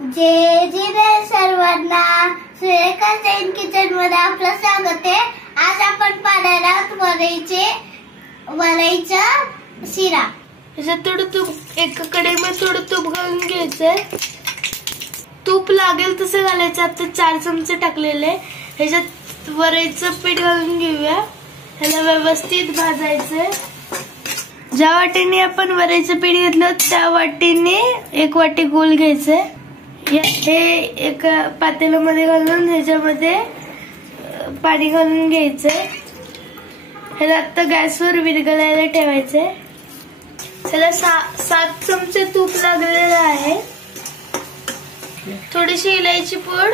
जय जय सर्वांना, सुरेखा जैन किचन मध्ये आपलं स्वागत आहे। आज आपण पाहणार आहोत वरईचा शिरा। त्याच्यात थोडं तूप, एका कढईमध्ये थोडं तूप घालून घ्यायचंय। तूप लागेल तसं घालायचं। आता 4 चमचे टाकलेले। ह्याच्यात वरईचं पीठ घालून घेऊया। ह्याला व्यवस्थित भाजायचंय। ज्या वाटीने आपण वरईचं पीठ घेतलं त्या वाटीने 1 वाटी गूळ घ्यायचंय। हे एका पातेल्यामध्ये घालून ह्याच्यामध्ये पाणी घालून घ्यायचंय। ह्याला आता गॅसवर विरघळायला ठेवायचंय। त्याला 7 चमचे तूप लागलेलं आहे। थोडीशी इलायची पूड।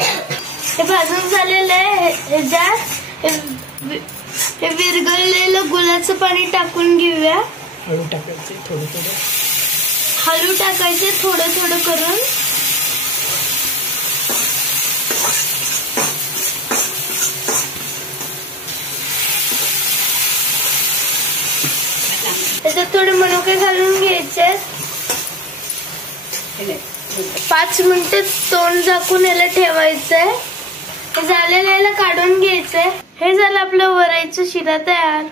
हे भाजून झालेलं आहे। ह्याच्यात हे विरघळलेलं गुळाचं पाणी टाकून घेऊया। हळू टाकायचे, थोडं थोडं हळू टाकायचे, थोडं थोडं करून। त्याच्यात थोडे मनुके घालून घ्यायचे। 5 मिनिटं तोंड झाकून याला ठेवायचंय। हे झालेलं याला काढून घ्यायचंय। हे झालं आपलं वरईचा शिरा तयार।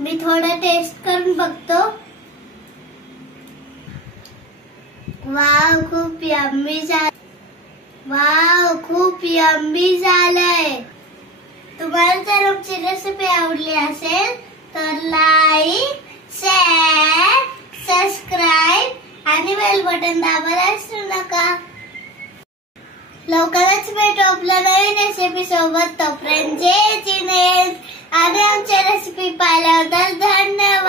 मी थोडं टेस्ट करून बघतो। वाव, खूप यम्मी झालं। वाव, खूप यम्मी झालंय। तुम्हाला जर आमची रेसिपी आवडली असेल तर लाईक, शेअर, सबस्क्राईब आणि बेल बटन दाबायला विसरू नका। लवकरच भेटू आपल्या नवीन रेसिपी सोबत। तोपर्यंत जय जिनेश आणि आमच्या रेसिपी पाहिल्याबद्दल धन्यवाद।